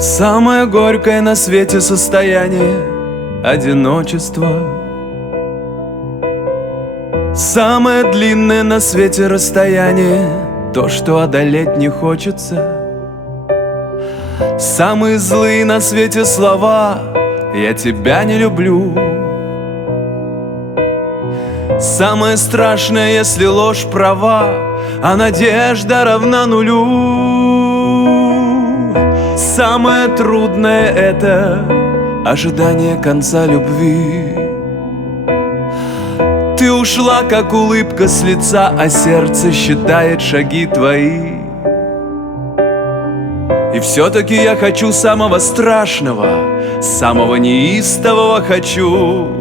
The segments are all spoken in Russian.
Самое горькое на свете состояние — одиночество. Самое длинное на свете расстояние — то, что одолеть не хочется. Самые злые на свете слова — я тебя не люблю. Самое страшное, если ложь права, а надежда равна нулю. Самое трудное — это ожидание конца любви. Ты ушла, как улыбка с лица, а сердце считает шаги твои. И все-таки я хочу самого страшного, самого неистового хочу.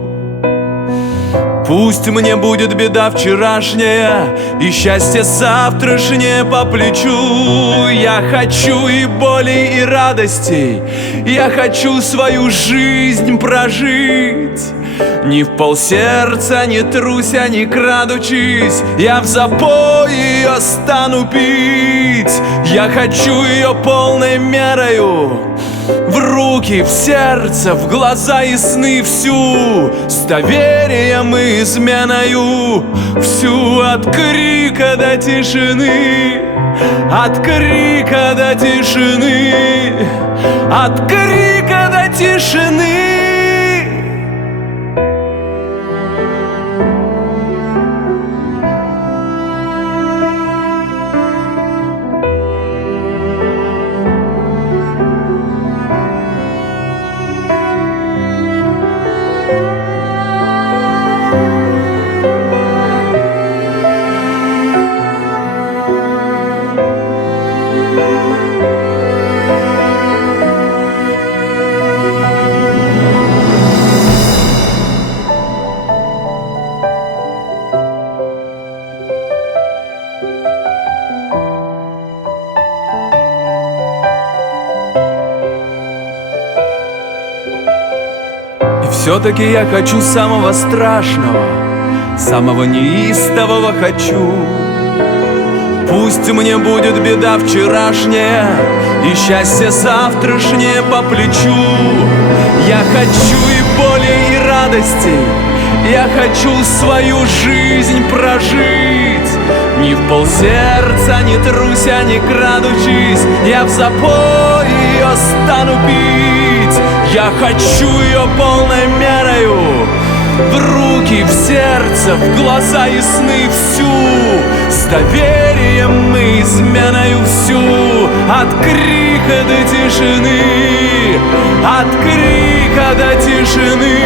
Пусть мне будет беда вчерашняя и счастье завтрашнее по плечу. Я хочу и болей, и радостей, я хочу свою жизнь прожить. Ни в полсердца, не труся, не крадучись, я в запой ее стану пить. Я хочу ее полной мерою, в руки, в сердце, в глаза и сны всю, с доверием и изменою, всю от крика до тишины, от крика до тишины, от крика до тишины. Все-таки я хочу самого страшного, самого неистового хочу. Пусть мне будет беда вчерашняя и счастье завтрашнее по плечу. Я хочу и боли, и радостей, я хочу свою жизнь прожить. Ни в полсердца, не труся, не крадучись, я в запой ее стану пить. Я хочу ее полной мерою, в руки, в сердце, в глаза и сны всю, с доверием и изменою всю, от крика до тишины, от крика до тишины,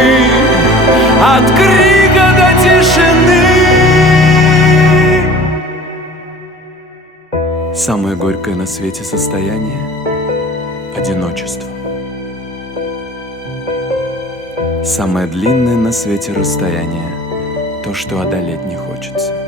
от крика до тишины. Самое горькое на свете состояние — одиночество. Самое длинное на свете расстояние — то, что одолеть не хочется.